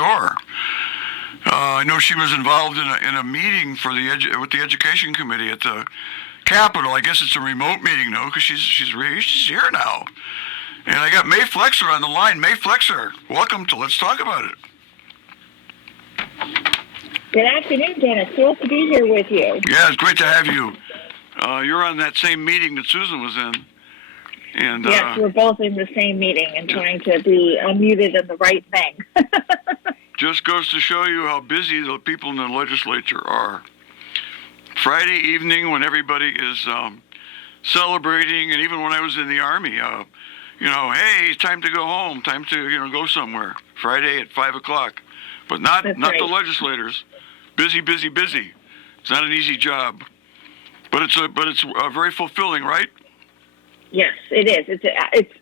door. I know she was involved in a meeting for with the education committee at the Capitol. I guess it's a remote meeting now because she's here now. And I got May Flexer on the line. May Flexer, welcome to Let's Talk About It. Good afternoon, Dennis. Thrilled to be here with you. Yeah, it's great to have you. You're on that same meeting that Susan was in. And yes, we're both in the same meeting and trying to be unmuted and the right thing. Just goes to show you how busy the people in the legislature are. Friday evening when everybody is celebrating, and even when I was in the Army, hey, it's time to go home, time to go somewhere. Friday at 5 o'clock, but not right. The legislators. Busy, busy, busy. It's not an easy job, but it's very fulfilling, right? Yes, it is.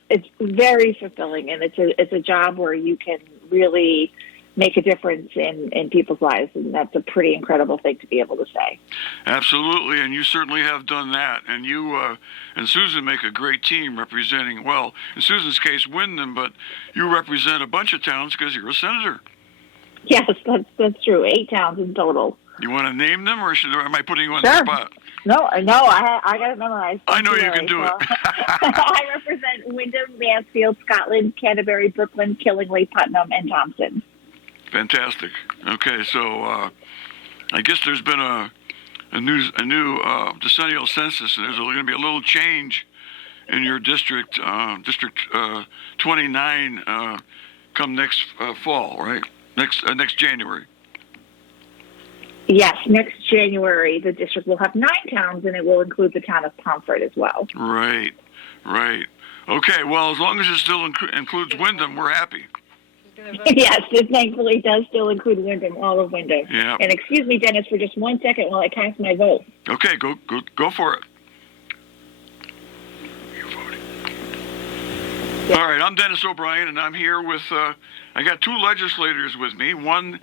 It's very fulfilling, and it's a job where you can really make a difference in people's lives, and that's a pretty incredible thing to be able to say. Absolutely, and you certainly have done that. And you and Susan make a great team representing, well, in Susan's case, Windham, but you represent a bunch of towns because you're a senator. Yes, that's true. 8 towns in total. You want to name them, or am I putting you on Sure. the spot? No, I got it memorized. I know you can do it. I represent Windham, Mansfield, Scotland, Canterbury, Brooklyn, Killingly, Putnam, and Thompson. Fantastic. Okay, so I guess there's been a new decennial census, and there's going to be a little change in your district, District 29, come next fall, right? Next January. Yes, next January, the district will have 9 towns, and it will include the town of Pomfret as well. Right. Okay, well, as long as it still includes Windham, we're happy. Yes, it thankfully does still include Windham, all of Windham. Yeah. And excuse me, Dennis, for just 1 second while I cast my vote. Okay, go for it. You're voting. Yeah. All right, I'm Dennis O'Brien, and I'm here with. I got 2 legislators with me. Both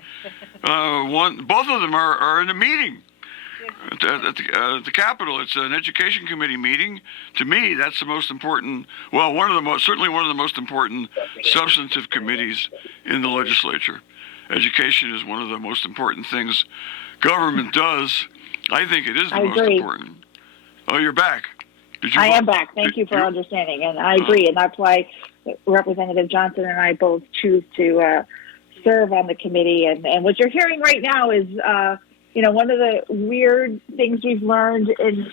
of them are in a meeting at the Capitol. It's an education committee meeting. To me, that's the most important. Well, certainly one of the most important substantive committees in the legislature. Education is one of the most important things government does. I think it is the most important. Oh, you're back. I am back. Thank you for understanding, and I agree, and that's why Representative Johnson and I both choose to serve on the committee. And what you're hearing right now is, one of the weird things we've learned is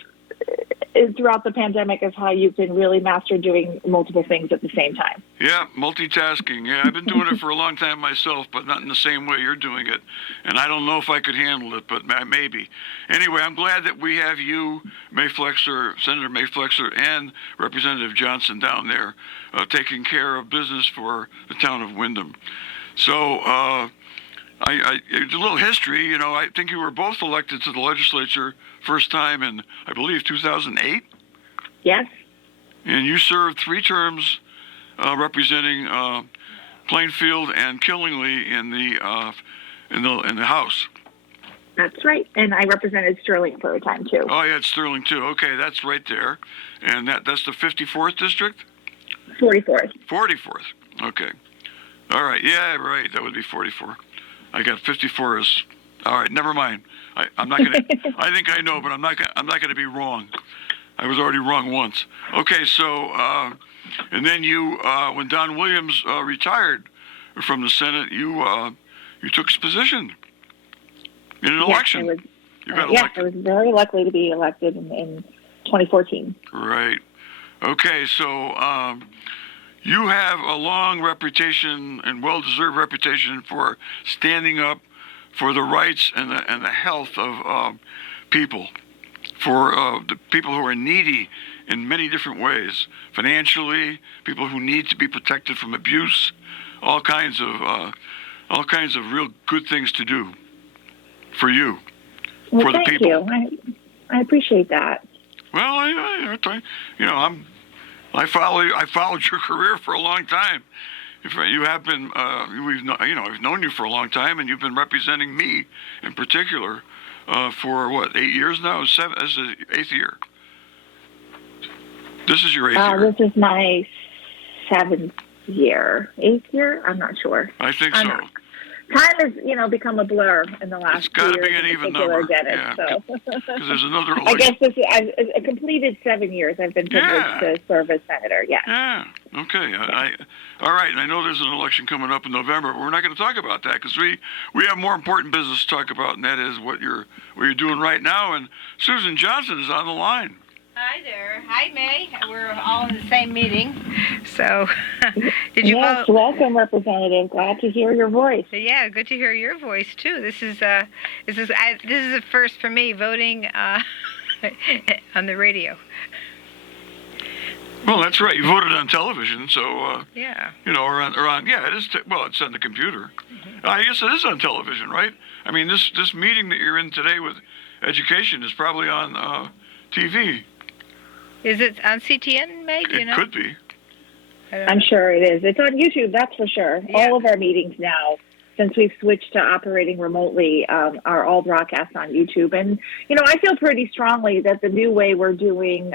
throughout the pandemic is how you can really master doing multiple things at the same time. Yeah, multitasking. Yeah, I've been doing it for a long time myself, but not in the same way you're doing it. And I don't know if I could handle it, but maybe. Anyway, I'm glad that we have you, Senator May Flexer, and Representative Johnson down there taking care of business for the town of Windham. So, it's a little history. I think you were both elected to the legislature first time in, I believe, 2008. Yes. And you served 3 terms representing Plainfield and Killingly in the House. That's right. And I represented Sterling for a time too. Oh, yeah, it's Sterling too. Okay, that's right there. And that's the 54th district? 44th. 44th. Okay. All right. Yeah, right. That would be 44. I got 54 as. All right. Never mind. I'm not gonna. I think I know, but I'm not gonna be wrong. I was already wrong once. Okay. So, and then you, when Don Williams retired from the Senate, you took his position in an election. I was very lucky to be elected in 2014. Right. Okay. So. You have a long reputation and well-deserved reputation for standing up for the rights and the health of people, for the people who are needy in many different ways, financially, people who need to be protected from abuse, all kinds of real good things to do for you, for the people. Thank you. I appreciate that. Well, I followed your career for a long time. You have been, I've known you for a long time, and you've been representing me in particular for 8 years now? This is the 8th year. This is your 8th year. This is my 7th year, 8th year. I'm not sure. I think so. time has, become a blur in the last It's got to 2 years. be an in even particular, number. Dennis, Yeah, so. because there's another I election. guess I've completed 7 years. I've been privileged to serve as senator. Yeah. Yeah. Okay. All right. And I know there's an election coming up in November, but we're not going to talk about that because we have more important business to talk about, and that is what you're doing right now. And Susan Johnson is on the line. Hi there. Hi, May. We're all in the same meeting. So, did you Yes, vote? welcome, Representative. Glad to hear your voice. Yeah, good to hear your voice too. This is a first for me, voting on the radio. Well, that's right. You voted on television, so Yeah. or on. Yeah, it is. It's on the computer. I guess it is on television, right? I mean, this meeting that you're in today with education is probably on TV. Is it on CTN, May? Do you know? It could be. I'm sure it is. It's on YouTube, that's for sure. Yeah. All of our meetings now, since we've switched to operating remotely, are all broadcast on YouTube. And, I feel pretty strongly that the new way we're doing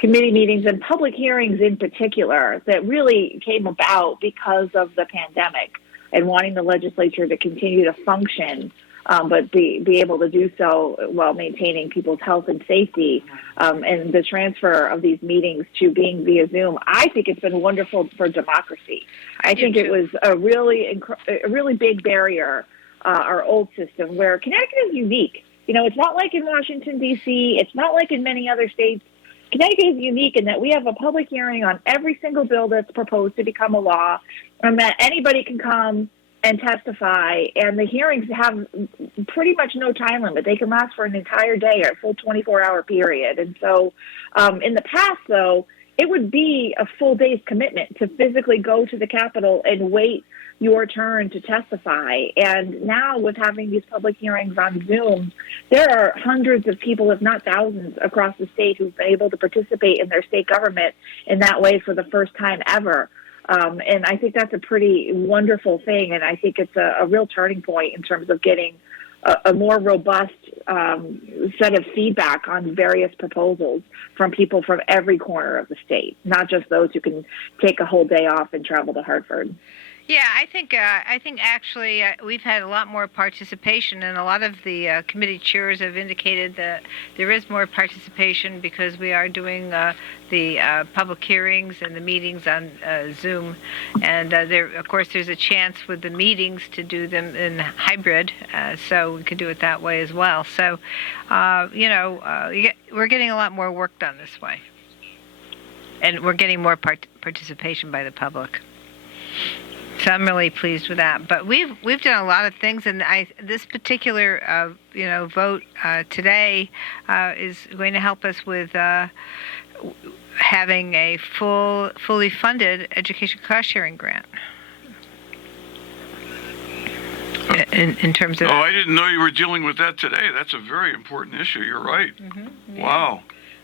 committee meetings and public hearings in particular that really came about because of the pandemic and wanting the legislature to continue to function, but be able to do so while maintaining people's health and safety, and the transfer of these meetings to being via Zoom. I think it's been wonderful for democracy. I think it was a really big barrier, our old system, where Connecticut is unique. It's not like in Washington, D.C. It's not like in many other states. Connecticut is unique in that we have a public hearing on every single bill that's proposed to become a law, and that anybody can come and testify, and the hearings have pretty much no time limit. They can last for an entire day or a full 24-hour period. And so in the past, though, it would be a full day's commitment to physically go to the Capitol and wait your turn to testify. And now with having these public hearings on Zoom, there are hundreds of people, if not thousands, across the state who've been able to participate in their state government in that way for the first time ever. And I think that's a pretty wonderful thing, and I think it's a real turning point in terms of getting a more robust set of feedback on various proposals from people from every corner of the state, not just those who can take a whole day off and travel to Hartford. Yeah, I think actually we've had a lot more participation, and a lot of the committee chairs have indicated that there is more participation because we are doing the public hearings and the meetings on Zoom, and of course there's a chance with the meetings to do them in hybrid, so we could do it that way as well. So, we're getting a lot more work done this way, and we're getting more participation by the public. So I'm really pleased with that. But we've done a lot of things, and this particular vote today is going to help us with having a fully funded education cost sharing grant. In terms of I didn't know you were dealing with that today. That's a very important issue. You're right. Mm-hmm. Yeah. Wow.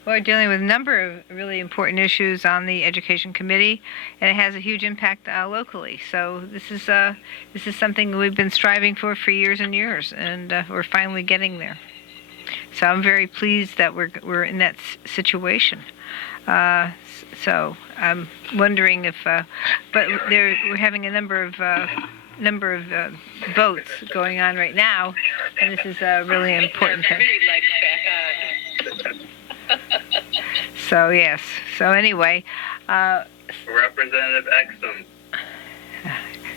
We're dealing with a number of really important issues on the Education Committee, and it has a huge impact locally. So this is something we've been striving for years and years, and we're finally getting there. So I'm very pleased that we're in that situation. So I'm wondering if, but we're having a number of votes going on right now, and this is a really important thing. So yes. So anyway, Representative Exum.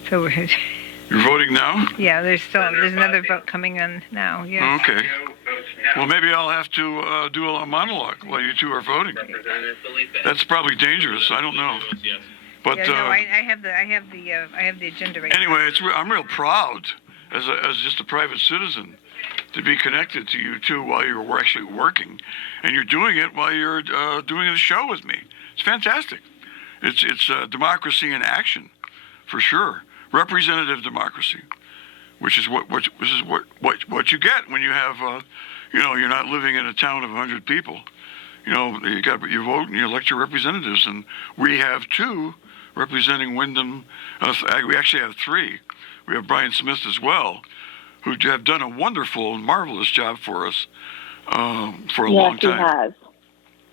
So You're voting now? yeah, there's another vote coming in now. Yes. Okay. No votes now. Well, maybe I'll have to do a monologue while you two are voting. Representative Felipe. That's probably dangerous. I don't know. Yes. But Yeah, no, I have the agenda right now. anyway, I'm real proud as just a private citizen to be connected to you two while you're actually working, and you're doing it while you're doing the show with me. It's fantastic. It's democracy in action, for sure. Representative democracy, which is what you get when you have you're not living in a town of 100 people. You vote and you elect your representatives, and we have two representing Windham. We actually have three. We have Brian Smith as well, who have done a wonderful and marvelous job for us for a long time.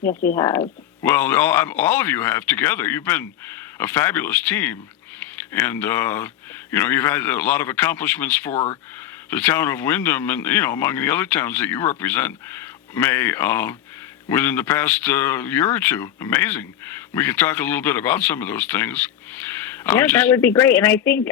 Yes, he has. Well, all of you have together. You've been a fabulous team. and you've had a lot of accomplishments for the town of Windham, and among the other towns that you represent, May, within the past year or two. Amazing. We can talk a little bit about some of those things. That would be great. And I think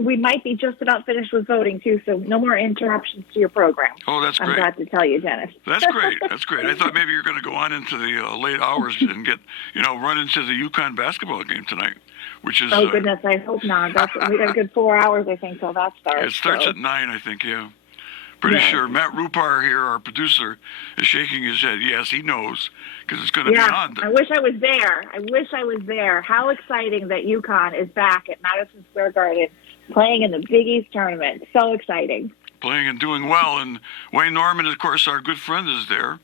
we might be just about finished with voting too, so no more interruptions to your program. Oh, that's great. I'm glad to tell you, Dennis. That's great. That's great. I thought maybe you're going to go on into the late hours and get, run into the UConn basketball game tonight, which is. Oh goodness, I hope not. We got a good 4 hours, I think, till that starts. It starts at 9, I think. Yeah. Pretty sure. Matt Rupar here, our producer, is shaking his head. Yes, he knows, because it's going to be on. I wish I was there. How exciting that UConn is back at Madison Square Garden playing in the Big East tournament. So exciting. Playing and doing well. And Wayne Norman, of course, our good friend, is there.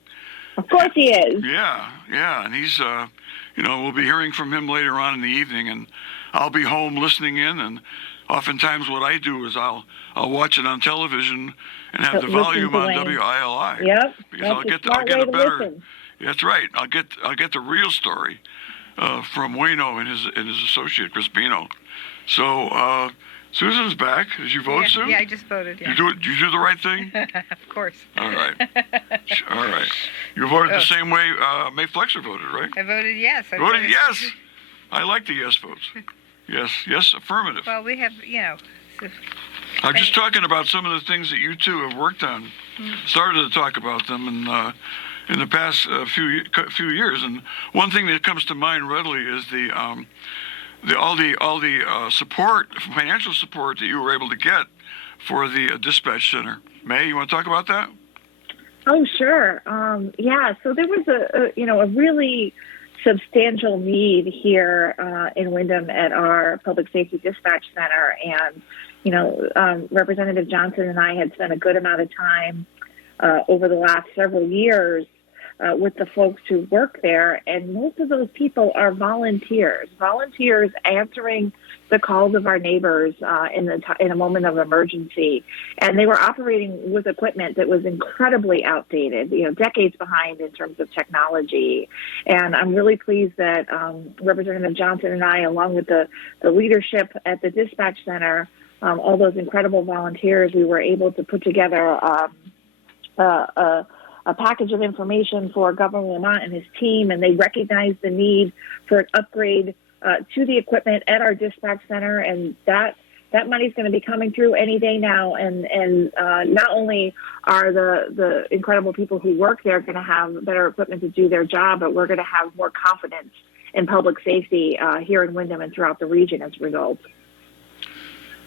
Of course he is. Yeah. And he's, we'll be hearing from him later on in the evening. And I'll be home listening in. And oftentimes what I do is I'll watch it on television and have the volume on WILI. Yep. Because I'll get a better. Listen. That's right. I'll get the real story from Wayno and his associate Crispino. So Susan's back. Did you vote, Sue? Yeah, I just voted. Yeah. Did you do the right thing? Of course. All right. All right. You voted the same way May Flexer voted, right? I voted yes. I voted yes. I like the yes votes. Yes, affirmative. Well, we have, I'm just talking about some of the things that you two have worked on. Started to talk about them in the past few years, and one thing that comes to mind readily is all the support, financial support that you were able to get for the dispatch center. May, you want to talk about that? Oh, sure. So there was a really substantial need here in Windham at our public safety dispatch center, and Representative Johnson and I had spent a good amount of time over the last several years with the folks who work there, and most of those people are volunteers answering the calls of our neighbors in a moment of emergency. And they were operating with equipment that was incredibly outdated, decades behind in terms of technology. And I'm really pleased that Representative Johnson and I, along with the leadership at the dispatch center, all those incredible volunteers, we were able to put together a package of information for Governor Lamont and his team, and they recognized the need for an upgrade to the equipment at our dispatch center, and that money's going to be coming through any day now. And not only are the incredible people who work there going to have better equipment to do their job, but we're going to have more confidence in public safety here in Windham and throughout the region as a result.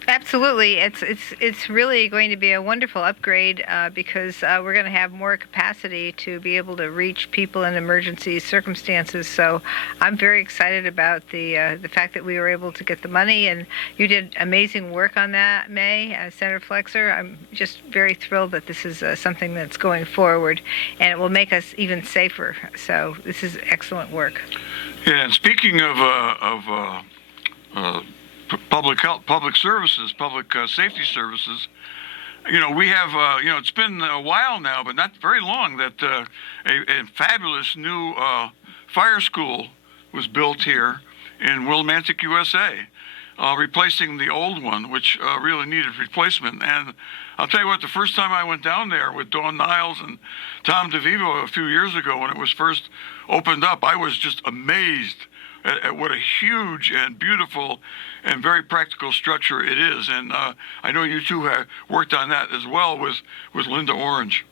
Absolutely. It's really going to be a wonderful upgrade because we're going to have more capacity to be able to reach people in emergency circumstances. So I'm very excited about the fact that we were able to get the money, and you did amazing work on that, May, Senator Flexer. I'm just very thrilled that this is something that's going forward, and it will make us even safer. So this is excellent work. Yeah, and speaking of public health, public services, public safety services, we have, it's been a while now, but not very long, that a fabulous new fire school was built here in Willimantic, USA, replacing the old one, which really needed replacement. And I'll tell you what, the first time I went down there with Dawn Niles and Tom DeVivo a few years ago when it was first opened up, I was just amazed at what a huge and beautiful and very practical structure it is. And I know you two have worked on that as well with Linda Orange.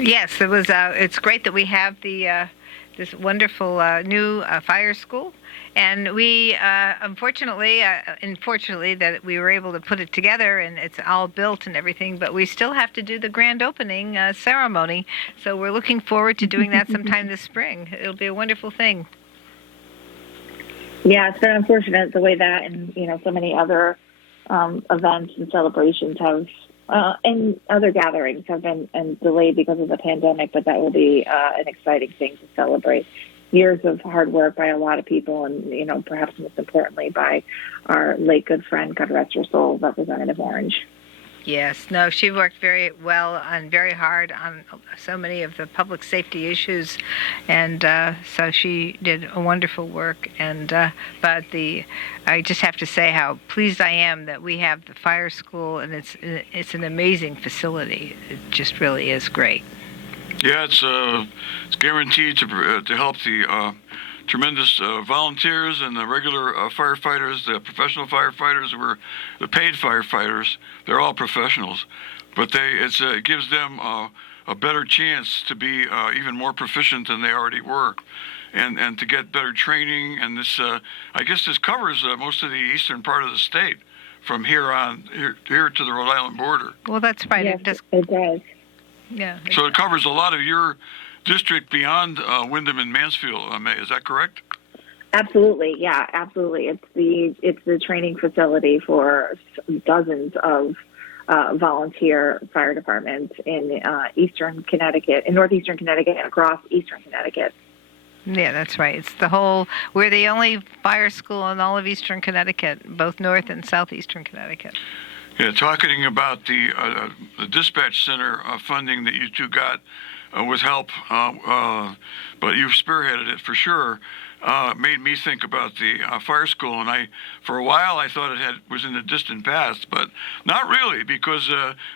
Yes, it was. It's great that we have this wonderful new fire school, and we unfortunately that we were able to put it together and it's all built and everything, but we still have to do the grand opening ceremony. So we're looking forward to doing that sometime this spring. It'll be a wonderful thing. Yeah, it's been unfortunate the way that and so many other events and celebrations have and other gatherings have been delayed because of the pandemic, but that will be an exciting thing to celebrate. Years of hard work by a lot of people, and perhaps most importantly by our late good friend, God rest her soul, Representative Orange. Yes, no, she worked very well and very hard on so many of the public safety issues, and so she did a wonderful work. And but I just have to say how pleased I am that we have the fire school, and it's an amazing facility. It just really is great. Yeah, it's guaranteed to help the tremendous volunteers and the regular firefighters, the professional firefighters, who are the paid firefighters. They're all professionals, but it gives them a better chance to be even more proficient than they already were, and to get better training. And this, I guess, this covers most of the eastern part of the state, from here to the Rhode Island border. Well, that's right. Yes, it does. Yeah. So it covers a lot of your district beyond Windham and Mansfield, May. Is that correct? Absolutely, yeah, absolutely. It's the training facility for dozens of volunteer fire departments in eastern Connecticut, in northeastern Connecticut, and across eastern Connecticut. Yeah, that's right. We're the only fire school in all of eastern Connecticut, both north and southeastern Connecticut. Yeah, talking about the dispatch center funding that you two got with help, but you've spearheaded it for sure. Made me think about the fire school, and for a while I thought it was in the distant past, but not really, because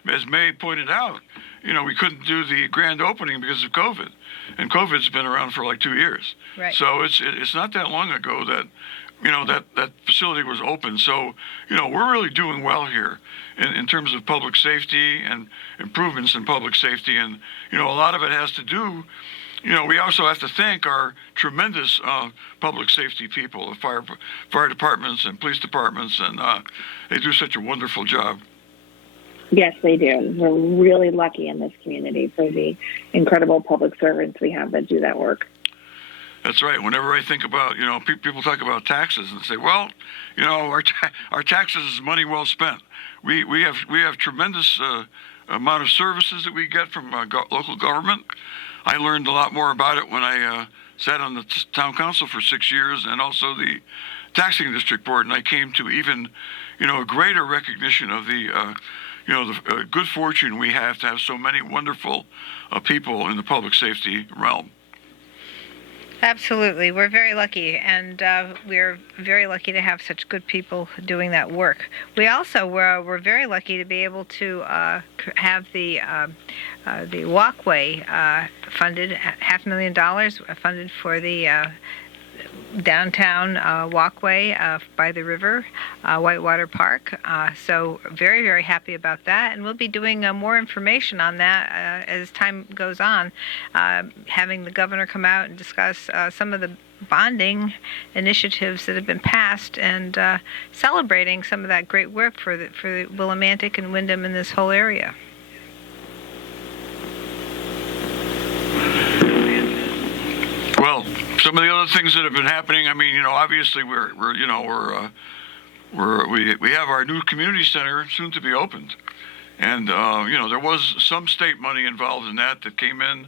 as May pointed out, we couldn't do the grand opening because of COVID, and COVID's been around for like 2 years. Right. So it's not that long ago that that facility was open. So we're really doing well here in terms of public safety and improvements in public safety, and a lot of it has to do. We also have to thank our tremendous public safety people, the fire departments and police departments, and they do such a wonderful job. Yes, they do. We're really lucky in this community for the incredible public servants we have that do that work. That's right. Whenever I think about, people talk about taxes and say, well, our taxes is money well spent. We have tremendous amount of services that we get from local government. I learned a lot more about it when I sat on the town council for 6 years, and also the taxing district board, and I came to even, a greater recognition of the good fortune we have to have so many wonderful people in the public safety realm. Absolutely. We're very lucky, and we're very lucky to have such good people doing that work. We also we're very lucky to be able to have the walkway funded, $500,000 funded for the downtown walkway by the river, Whitewater Park. So very, very happy about that. And we'll be doing more information on that as time goes on, having the governor come out and discuss some of the bonding initiatives that have been passed, and celebrating some of that great work for the Willimantic and Windham and this whole area. Well, some of the other things that have been happening. I mean, obviously we have our new community center soon to be opened, and there was some state money involved in that came in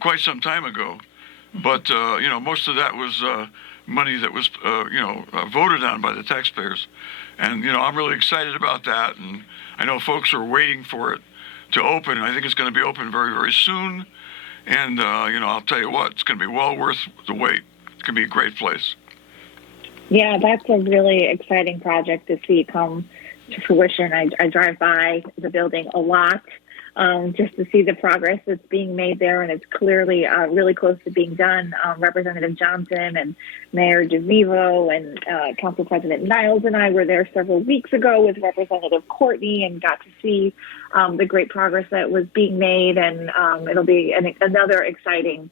quite some time ago, but most of that was money that was voted on by the taxpayers, and I'm really excited about that, and I know folks are waiting for it to open. I think it's going to be open very, very soon. And, I'll tell you what, it's going to be well worth the wait. It's going to be a great place. Yeah, that's a really exciting project to see come to fruition. I drive by the building a lot just to see the progress that's being made there, and it's clearly really close to being done. Representative Johnson and Mayor DeVivo and Council President Niles and I were there several weeks ago with Representative Courtney and got to see the great progress that was being made, and it'll be another exciting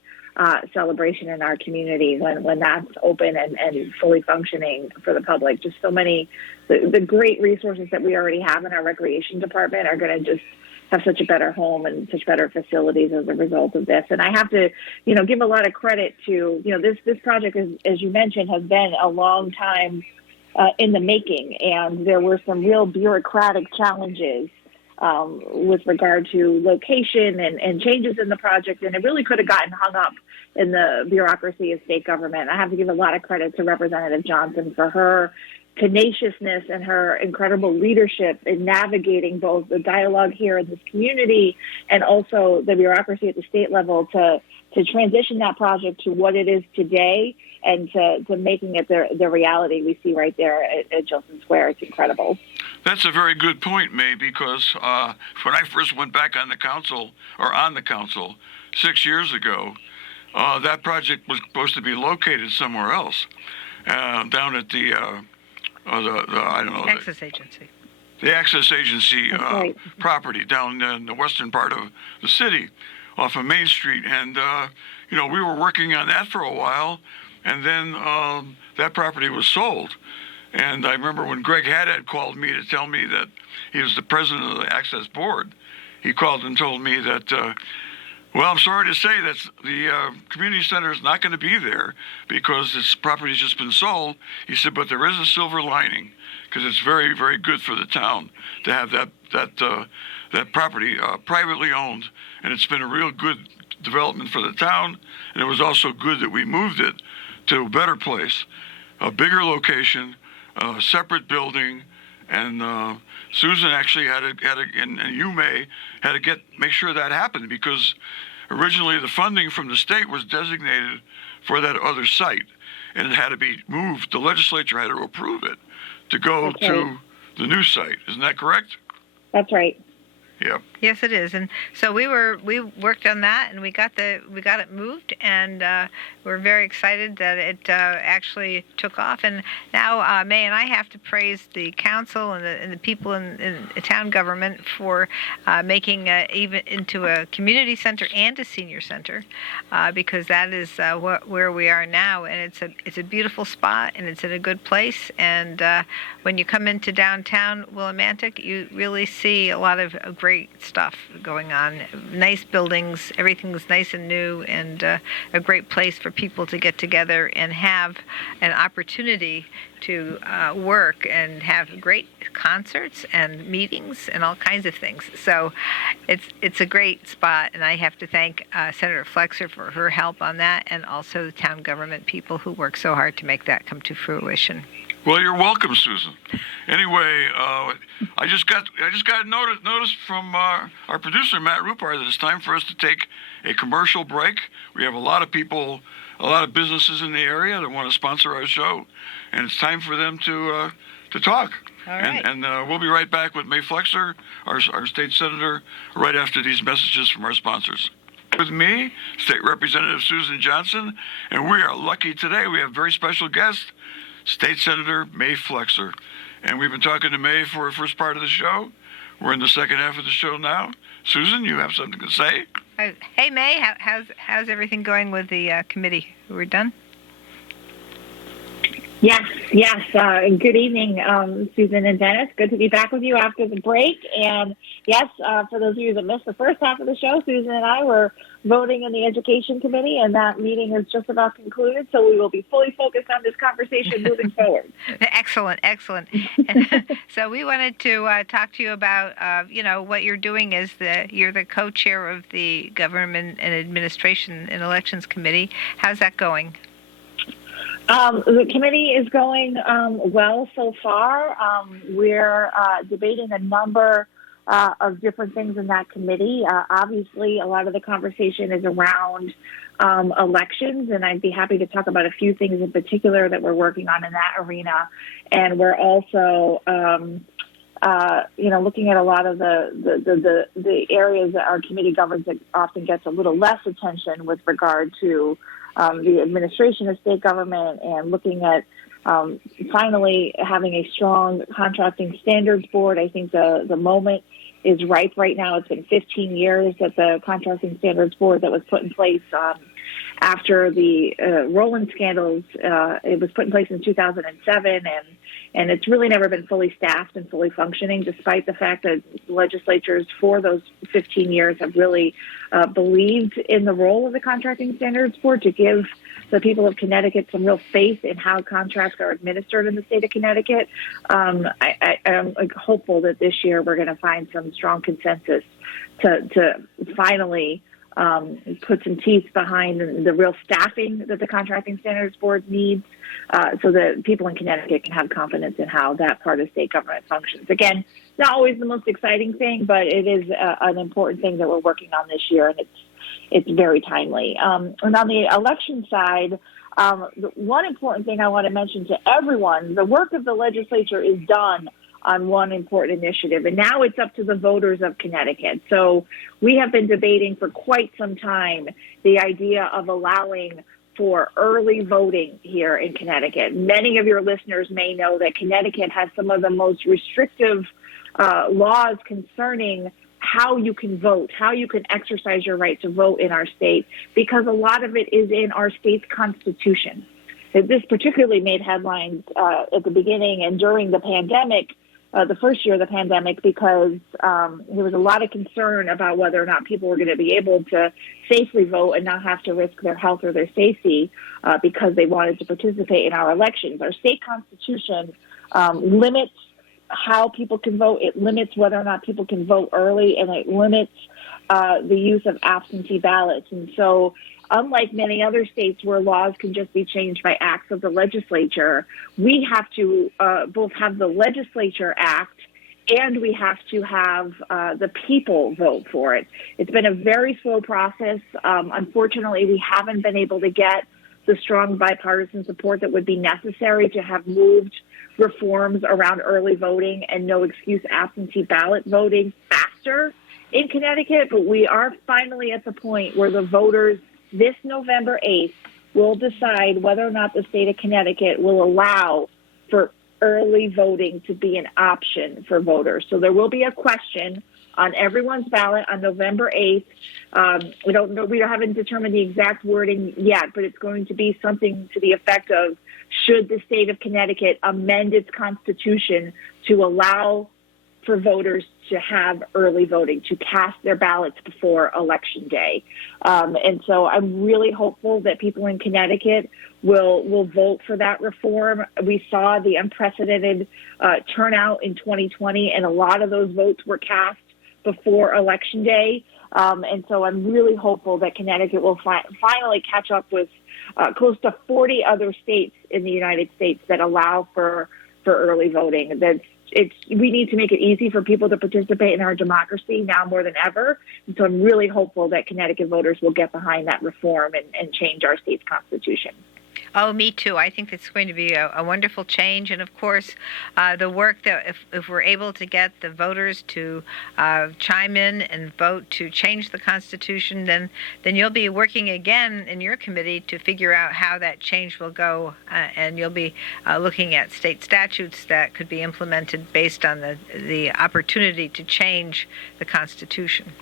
celebration in our community when that's open and fully functioning for the public. Just so many, the great resources that we already have in our recreation department are going to just have such a better home and such better facilities as a result of this. And I have to, give a lot of credit to, this project, as you mentioned, has been a long time in the making. And there were some real bureaucratic challenges with regard to location and changes in the project. And it really could have gotten hung up in the bureaucracy of state government. I have to give a lot of credit to Representative Johnson for her tenaciousness and her incredible leadership in navigating both the dialogue here in this community and also the bureaucracy at the state level to transition that project to what it is today and to making it the reality we see right there at Jilson Square. It's incredible. That's a very good point, May, because when I first went back on the council 6 years ago, that project was supposed to be located somewhere else, down at the I don't know. Access Agency. The Access Agency right. property down in the western part of the city off of Main Street. And, we were working on that for a while, and then that property was sold. And I remember when Greg Haddad called me to tell me that he was the president of the Access Board, he called and told me that, well, I'm sorry to say that the community center is not going to be there because this property's just been sold. He said, but there is a silver lining because it's very, very good for the town to have that property privately owned, and it's been a real good development for the town. And it was also good that we moved it to a better place, a bigger location, a separate building, and Susan actually had to, and you had to make sure that happened because originally the funding from the state was designated for that other site, and it had to be moved. The legislature had to approve it to go to the new site. Isn't that correct? That's right. Yep. Yes, it is, and so we worked on that, and we got it moved, and we're very excited that it actually took off. And now May and I have to praise the council and the people in the town government for making even into a community center and a senior center, because that is where we are now, and it's a beautiful spot, and it's in a good place. And when you come into downtown Willimantic, you really see a lot of great stuff going on. Nice buildings, everything's nice and new, and a great place for people to get together and have an opportunity to work and have great concerts and meetings and all kinds of things. So it's a great spot, and I have to thank Senator Flexer for her help on that, and also the town government people who work so hard to make that come to fruition. Well, you're welcome, Susan. Anyway, I just got notice from our producer, Matt Rupar, that it's time for us to take a commercial break. We have a lot of people, a lot of businesses in the area that want to sponsor our show, and it's time for them to talk. All right. And we'll be right back with May Flexer, our state senator, right after these messages from our sponsors. With me, State Representative Susan Johnson, and we are lucky today. We have a very special guest, State Senator May Flexer. And we've been talking to May for the first part of the show. We're in the second half of the show now. Susan, you have something to say? Hey, May, how's everything going with the committee? We're done? Yes. Good evening, Susan and Dennis. Good to be back with you after the break. And yes, for those of you that missed the first half of the show, Susan and I were voting in the Education Committee, and that meeting is just about concluded. So we will be fully focused on this conversation moving forward. Excellent. So we wanted to talk to you about, what you're doing is you're the co-chair of the Government and Administration and Elections Committee. How's that going? The committee is going well so far. We're debating a number of different things in that committee. Obviously, a lot of the conversation is around elections, and I'd be happy to talk about a few things in particular that we're working on in that arena. And we're also, looking at a lot of the areas that our committee governs that often gets a little less attention with regard to the administration of state government, and looking at finally having a strong contracting standards board. I think the moment is ripe right now. It's been 15 years that the contracting standards board that was put in place after the Rowland scandals, it was put in place in 2007, and it's really never been fully staffed and fully functioning, despite the fact that legislatures for those 15 years have really believed in the role of the Contracting Standards Board to give the people of Connecticut some real faith in how contracts are administered in the state of Connecticut. I'm hopeful that this year we're going to find some strong consensus to finally put some teeth behind the real staffing that the Contracting Standards Board needs, so that people in Connecticut can have confidence in how that part of state government functions. Again, not always the most exciting thing, but it is an important thing that we're working on this year, and it's very timely. And on the election side, the one important thing I want to mention to everyone, the work of the legislature is done on one important initiative, and now it's up to the voters of Connecticut. So we have been debating for quite some time the idea of allowing for early voting here in Connecticut. Many of your listeners may know that Connecticut has some of the most restrictive laws concerning how you can vote, how you can exercise your right to vote in our state, because a lot of it is in our state's constitution. This particularly made headlines at the beginning and during the pandemic, the first year of the pandemic, because there was a lot of concern about whether or not people were going to be able to safely vote and not have to risk their health or their safety because they wanted to participate in our elections. Our state constitution limits how people can vote. It limits whether or not people can vote early, and it limits the use of absentee ballots. And so, unlike many other states where laws can just be changed by acts of the legislature, we have to both have the legislature act and we have to have the people vote for it. It's been a very slow process. Unfortunately, we haven't been able to get the strong bipartisan support that would be necessary to have moved reforms around early voting and no excuse absentee ballot voting faster in Connecticut. But we are finally at the point where the voters this November 8th will decide whether or not the state of Connecticut will allow for early voting to be an option for voters. So there will be a question on everyone's ballot on November 8th. We don't know, we haven't determined the exact wording yet, but it's going to be something to the effect of, should the state of Connecticut amend its constitution to allow for voters to have early voting, to cast their ballots before Election Day. And so I'm really hopeful that people in Connecticut will vote for that reform. We saw the unprecedented turnout in 2020, and a lot of those votes were cast before Election Day. And so I'm really hopeful that Connecticut will finally catch up with close to 40 other states in the United States that allow for early voting. We need to make it easy for people to participate in our democracy now more than ever. And so I'm really hopeful that Connecticut voters will get behind that reform and change our state's constitution. Oh, me too. I think it's going to be a wonderful change. And, of course, the work that if we're able to get the voters to chime in and vote to change the Constitution, then you'll be working again in your committee to figure out how that change will go. And you'll be looking at state statutes that could be implemented based on the opportunity to change the Constitution.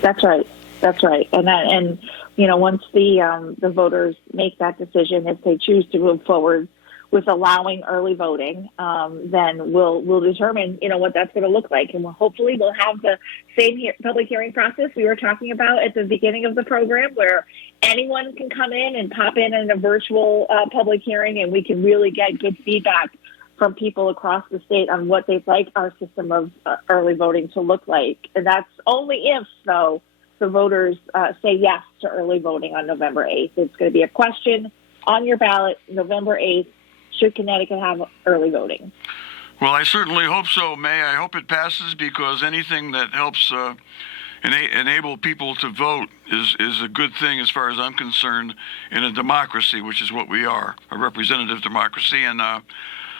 That's right. That's right. And you know, once the voters make that decision, if they choose to move forward with allowing early voting, then we'll determine, you know, what that's going to look like. And hopefully we'll have the same public hearing process we were talking about at the beginning of the program, where anyone can come in and pop in a virtual public hearing, and we can really get good feedback from people across the state on what they'd like our system of early voting to look like. And that's only if, though, the voters say yes to early voting on November 8th. It's going to be a question on your ballot, November 8th, should Connecticut have early voting? Well, I certainly hope so, May. I hope it passes, because anything that helps enable people to vote is a good thing as far as I'm concerned in a democracy, which is what we are, a representative democracy. And I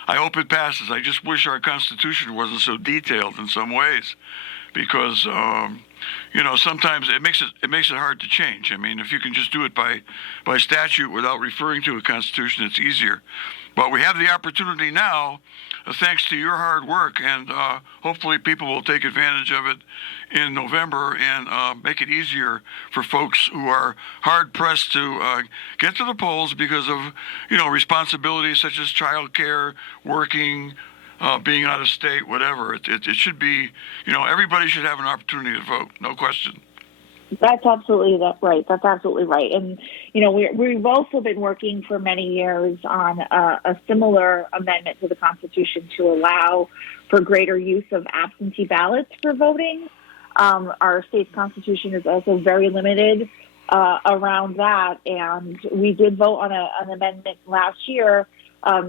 hope it passes. I just wish our Constitution wasn't so detailed in some ways, because you know, sometimes it makes it hard to change. I mean, if you can just do it by statute without referring to a constitution, it's easier. But we have the opportunity now, thanks to your hard work, and hopefully people will take advantage of it in November and make it easier for folks who are hard pressed to get to the polls because of, you know, responsibilities such as childcare, working, being out of state, whatever. It should be, you know, everybody should have an opportunity to vote, no question. That's absolutely right. That's absolutely right. And, you know, we've also been working for many years on a similar amendment to the Constitution to allow for greater use of absentee ballots for voting. Our state's constitution is also very limited around that, and we did vote on an amendment last year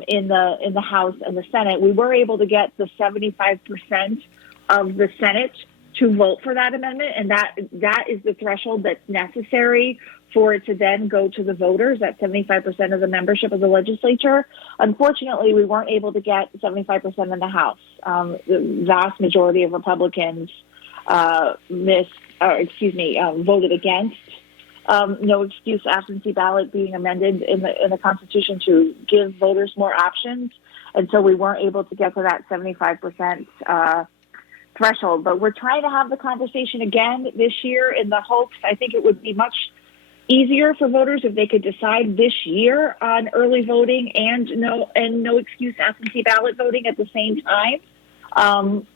in the House and the Senate. We were able to get the 75% of the Senate to vote for that amendment, and that is the threshold that's necessary for it to then go to the voters, at 75% of the membership of the legislature. Unfortunately, we weren't able to get 75% in the House. The vast majority of Republicans voted against no excuse absentee ballot being amended in the Constitution to give voters more options, and so we weren't able to get to that 75% threshold. But we're trying to have the conversation again this year in the hopes. I think it would be much easier for voters if they could decide this year on early voting and no excuse absentee ballot voting at the same time.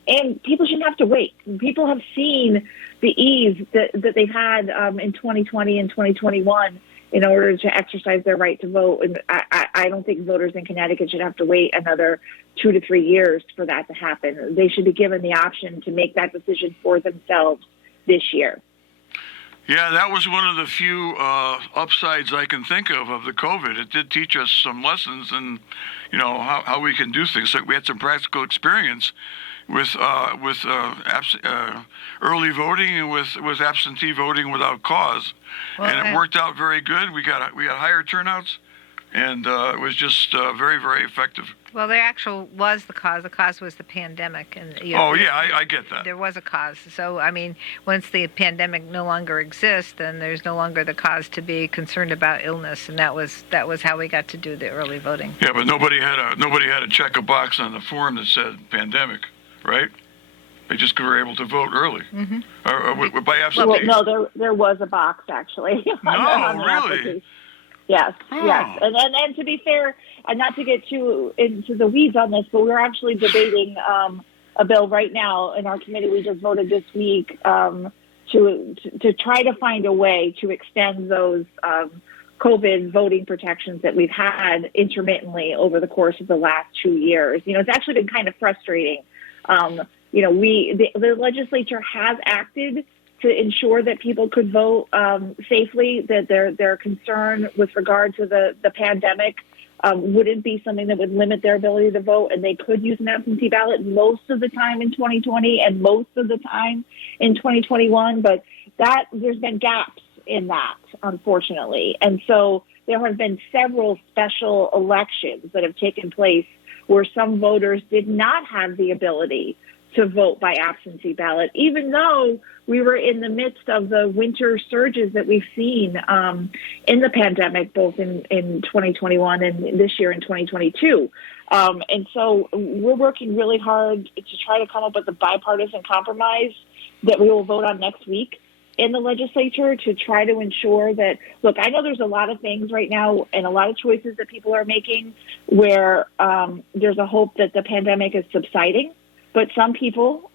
And people shouldn't have to wait. People have seen the ease that they've had in 2020 and 2021 in order to exercise their right to vote. And I don't think voters in Connecticut should have to wait another 2 to 3 years for that to happen. They should be given the option to make that decision for themselves this year. Yeah, that was one of the few upsides I can think of the COVID. It did teach us some lessons and, how we can do things. So we had some practical experience with early voting and with absentee voting without cause. Well, and it worked out very good. We got higher turnouts, and it was just very, very effective. Well, there actually was the cause. The cause was the pandemic, and I get that. There was a cause. So, I mean, once the pandemic no longer exists, then there's no longer the cause to be concerned about illness, and that was how we got to do the early voting. Yeah, but nobody had to check a box on the form that said pandemic, right? They just were able to vote early, or by absentee. Well, no, there was a box actually. on the really? application. Yes, yes, and to be fair, and not to get too into the weeds on this, but we're actually debating a bill right now in our committee. We just voted this week to try to find a way to extend those COVID voting protections that we've had intermittently over the course of the last 2 years. It's actually been kind of frustrating. The legislature has acted to ensure that people could vote safely, that their concern with regard to the pandemic wouldn't be something that would limit their ability to vote, and they could use an absentee ballot most of the time in 2020 and most of the time in 2021. But there's been gaps in that, unfortunately. And so there have been several special elections that have taken place where some voters did not have the ability to vote by absentee ballot, even though we were in the midst of the winter surges that we've seen in the pandemic, both in 2021 and this year in 2022. And so we're working really hard to try to come up with a bipartisan compromise that we will vote on next week in the legislature to try to ensure that, look, I know there's a lot of things right now and a lot of choices that people are making where there's a hope that the pandemic is subsiding. But some people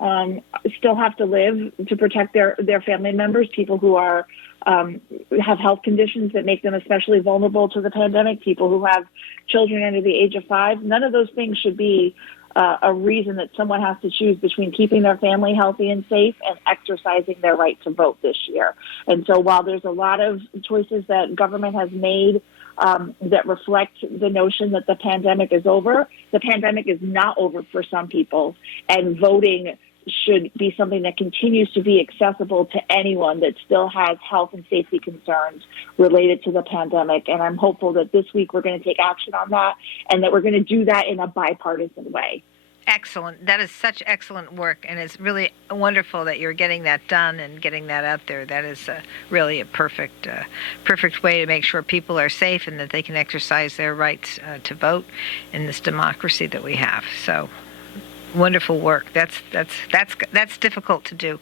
still have to live to protect their family members, people who are have health conditions that make them especially vulnerable to the pandemic, people who have children under the age of 5. None of those things should be a reason that someone has to choose between keeping their family healthy and safe and exercising their right to vote this year. And so while there's a lot of choices that government has made that reflect the notion that the pandemic is over, the pandemic is not over for some people, and voting should be something that continues to be accessible to anyone that still has health and safety concerns related to the pandemic. And I'm hopeful that this week we're going to take action on that and that we're going to do that in a bipartisan way. Excellent. That is such excellent work, and it's really wonderful that you're getting that done and getting that out there. That is really a perfect way to make sure people are safe and that they can exercise their rights to vote in this democracy that we have. So, wonderful work. That's difficult to do.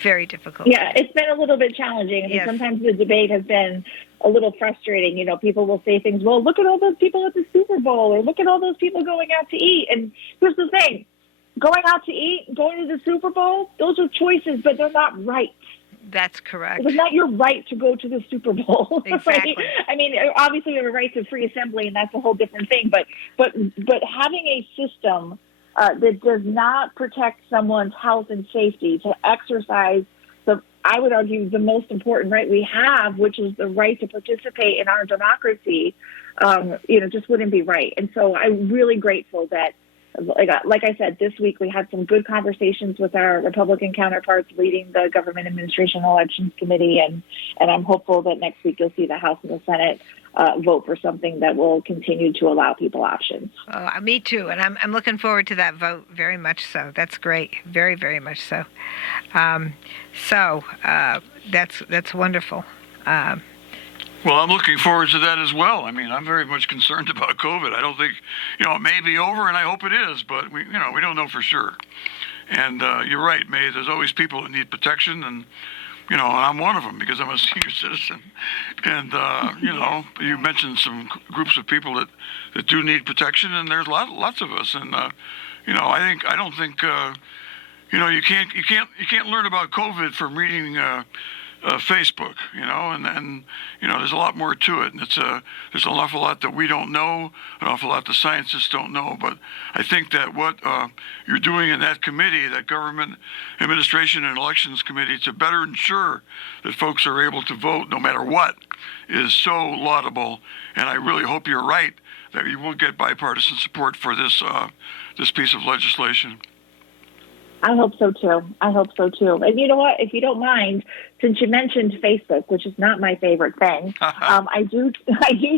Very difficult. Yeah, it's been a little bit challenging. I mean, sometimes the debate has been a little frustrating. People will say things, well, look at all those people at the Super Bowl, or look at all those people going out to eat. And here's the thing, going out to eat, going to the Super Bowl, those are choices, but they're not right. That's correct. It's not your right to go to the Super Bowl. Exactly. Right? I mean, obviously you have a right to free assembly, and that's a whole different thing. But having a system that does not protect someone's health and safety to exercise I would argue, the most important right we have, which is the right to participate in our democracy, just wouldn't be right. And so I'm really grateful that, like I said, this week we had some good conversations with our Republican counterparts leading the Government Administration Elections Committee, and I'm hopeful that next week you'll see the House and the Senate vote for something that will continue to allow people options. Oh, me too, and I'm looking forward to that vote very much so. That's great, very, very much so. That's wonderful. Well, I'm looking forward to that as well. I mean, I'm very much concerned about COVID. I don't think, it may be over, and I hope it is, but we don't know for sure. And you're right, May. There's always people that need protection, and and I'm one of them because I'm a senior citizen. And you mentioned some groups of people that do need protection, and there's lots of us. And I don't think you can't learn about COVID from reading Facebook, and there's a lot more to it, and there's an awful lot that we don't know, an awful lot the scientists don't know. But I think that what you're doing in that committee, that Government Administration and Elections Committee, to better ensure that folks are able to vote no matter what, is so laudable. And I really hope you're right that you will get bipartisan support for this piece of legislation. I hope so too. And you know what? If you don't mind, since you mentioned Facebook, which is not my favorite thing, I do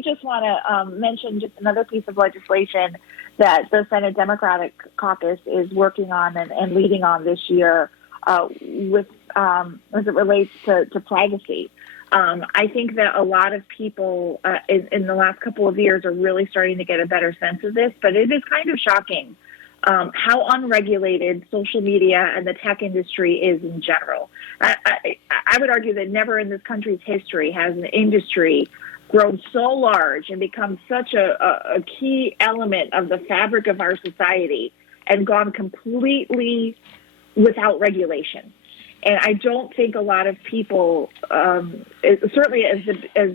just want to mention just another piece of legislation that the Senate Democratic Caucus is working on and leading on this year with as it relates to privacy. I think that a lot of people in the last couple of years are really starting to get a better sense of this, but it is kind of shocking how unregulated social media and the tech industry is in general. I would argue that never in this country's history has an industry grown so large and become such a key element of the fabric of our society and gone completely without regulation. And I don't think a lot of people, certainly as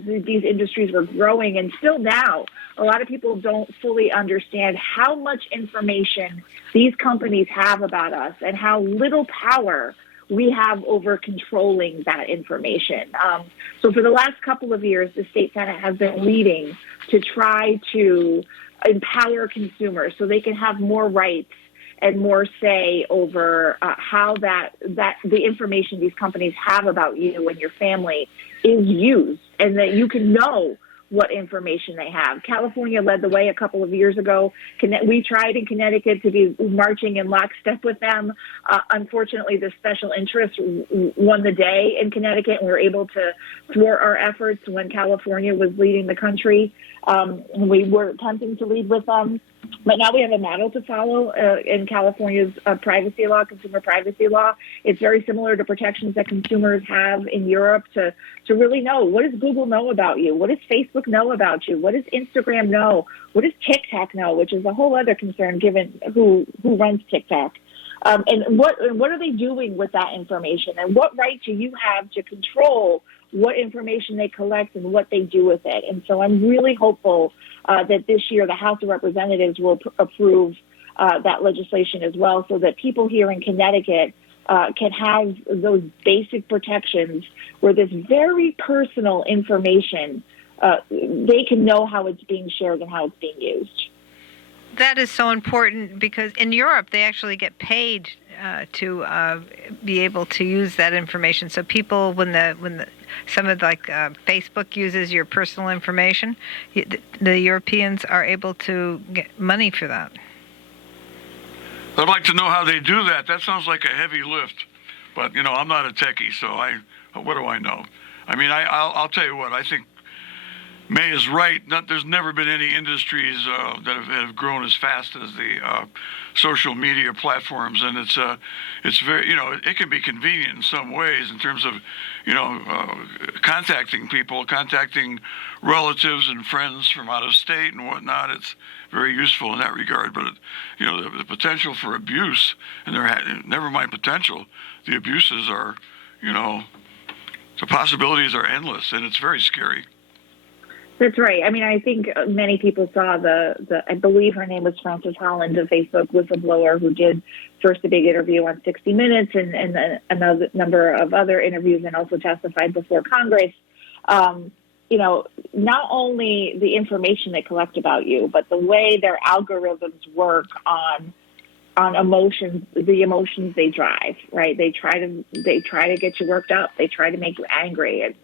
these industries were growing, and still now, a lot of people don't fully understand how much information these companies have about us and how little power we have over controlling that information. So for the last couple of years, the state Senate has been leading to try to empower consumers so they can have more rights and more say over how that the information these companies have about you and your family is used, and that you can know what information they have. California led the way a couple of years ago. We tried in Connecticut to be marching in lockstep with them. Unfortunately, the special interests won the day in Connecticut, and we were able to thwart our efforts when California was leading the country. We were attempting to lead with them. But now we have a model to follow in California's privacy law, consumer privacy law. It's very similar to protections that consumers have in Europe to really know, what does Google know about you? What does Facebook know about you? What does Instagram know? What does TikTok know, which is a whole other concern given who runs TikTok. And what are they doing with that information? And what right do you have to control what information they collect and what they do with it? And so I'm really hopeful that this year the House of Representatives will approve that legislation as well, so that people here in Connecticut can have those basic protections where this very personal information, they can know how it's being shared and how it's being used. That is so important because in Europe they actually get paid to be able to use that information. So people, when Facebook uses your personal information, the Europeans are able to get money for that. I'd like to know how they do that. That sounds like a heavy lift, but I'm not a techie, so what do I know? I mean, I'll tell you what, I think May is right. There's never been any industries that have grown as fast as the social media platforms, and it's very, it can be convenient in some ways in terms of, contacting people, contacting relatives and friends from out of state and whatnot. It's very useful in that regard. But the potential for abuse, and never mind potential, the abuses are, the possibilities are endless, and it's very scary. That's right. I mean, I think many people saw I believe her name was Frances Holland, a Facebook whistleblower who did first a big interview on 60 Minutes and another number of other interviews and also testified before Congress. Not only the information they collect about you, but the way their algorithms work on emotions, the emotions they drive, right? They try to get you worked up. They try to make you angry. And,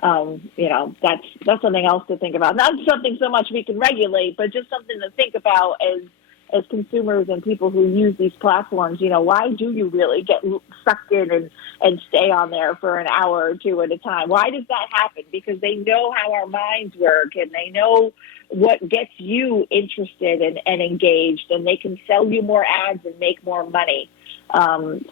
that's something else to think about. Not something so much we can regulate, but just something to think about as consumers and people who use these platforms. Why do you really get sucked in and stay on there for an hour or two at a time? Why does that happen? Because they know how our minds work, and they know what gets you interested and engaged, and they can sell you more ads and make more money.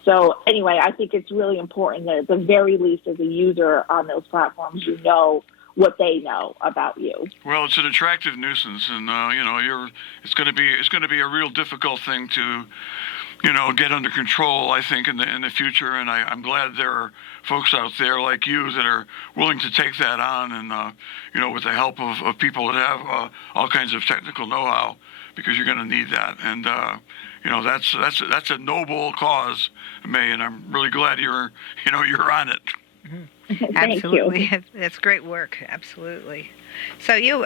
So anyway, I think it's really important that at the very least as a user on those platforms, you know what they know about you. Well, it's an attractive nuisance, and it's going to be a real difficult thing to, get under control, I think, in the future. And I'm glad there are folks out there like you that are willing to take that on, and with the help of people that have all kinds of technical know-how, because you're going to need that. And that's a noble cause, May, and I'm really glad you're on it. Mm-hmm. Absolutely. That's great work. Absolutely. So you,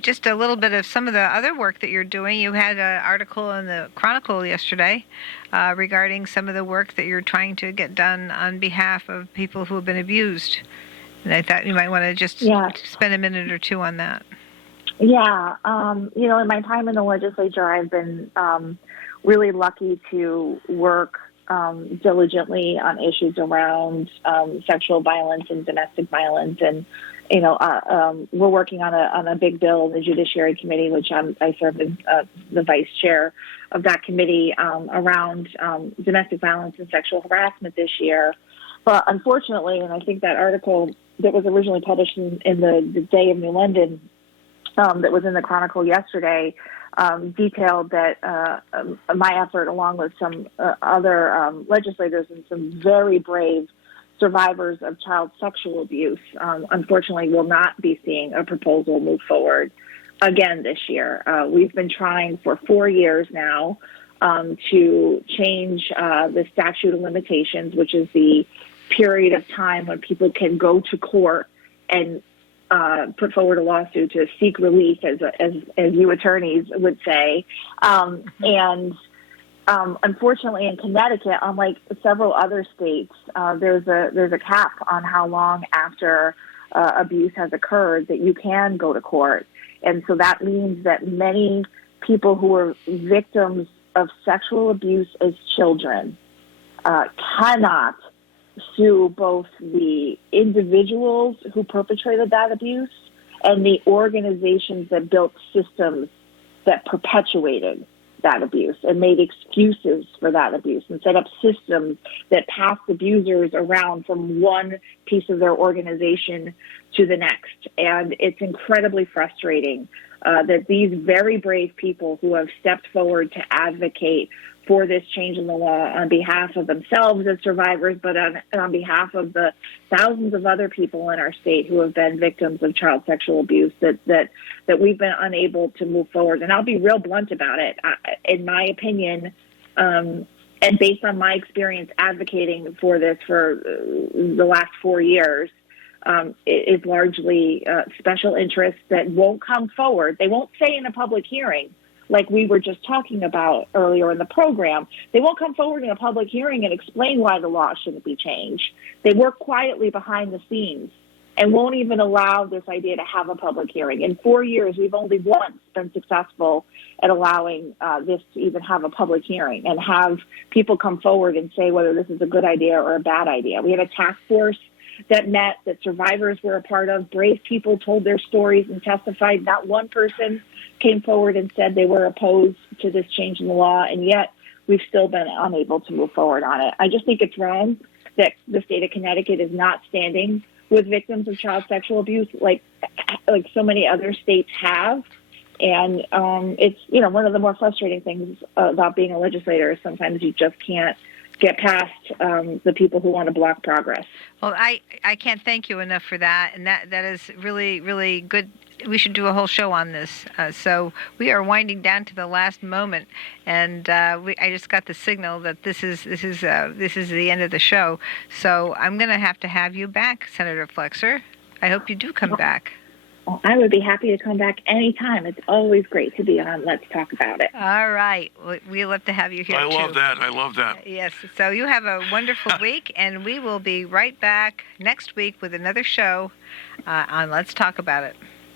just a little bit of some of the other work that you're doing. You had an article in the Chronicle yesterday regarding some of the work that you're trying to get done on behalf of people who have been abused. And I thought you might want to just spend a minute or two on that. Yeah. In my time in the legislature, I've been really lucky to work diligently on issues around sexual violence and domestic violence. And, we're working on a big bill in the Judiciary Committee, which I serve as the vice chair of that committee, around domestic violence and sexual harassment this year. But unfortunately, and I think that article that was originally published in the Day of New London, that was in the Chronicle yesterday, detailed that my effort, along with some other legislators and some very brave survivors of child sexual abuse, unfortunately will not be seeing a proposal move forward again this year. We've been trying for 4 years now to change the statute of limitations, which is the period of time when people can go to court and put forward a lawsuit to seek relief, as you attorneys would say. Unfortunately, in Connecticut, unlike several other states, there's a cap on how long after abuse has occurred that you can go to court. And so that means that many people who are victims of sexual abuse as children cannot sue both the individuals who perpetrated that abuse and the organizations that built systems that perpetuated that abuse and made excuses for that abuse and set up systems that passed abusers around from one piece of their organization to the next. And it's incredibly frustrating that these very brave people who have stepped forward to advocate for this change in the law on behalf of themselves as survivors, but on behalf of the thousands of other people in our state who have been victims of child sexual abuse, that we've been unable to move forward. And I'll be real blunt about it. In my opinion, and based on my experience advocating for this for the last 4 years, it is largely special interests that won't come forward. They won't say in a public hearing, like we were just talking about earlier in the program. They won't come forward in a public hearing and explain why the law shouldn't be changed. They work quietly behind the scenes and won't even allow this idea to have a public hearing. In 4 years, we've only once been successful at allowing this to even have a public hearing and have people come forward and say whether this is a good idea or a bad idea. We have a task force that met, that survivors were a part of. Brave people told their stories and testified. Not one person came forward and said they were opposed to this change in the law, and yet we've still been unable to move forward on it. I just think it's wrong that the state of Connecticut is not standing with victims of child sexual abuse like so many other states have. And it's, one of the more frustrating things about being a legislator is sometimes you just can't get past the people who want to block progress. Well, I can't thank you enough for that, and that is really, really good. We should do a whole show on this. So we are winding down to the last moment, and I just got the signal that this is the end of the show. So I'm going to have you back, Senator Flexer. I hope you do come back. Well, I would be happy to come back anytime. It's always great to be on Let's Talk About It. All right. We'd love to have you here, I too. love that. I love that. Yes. So you have a wonderful week, and we will be right back next week with another show on Let's Talk About It.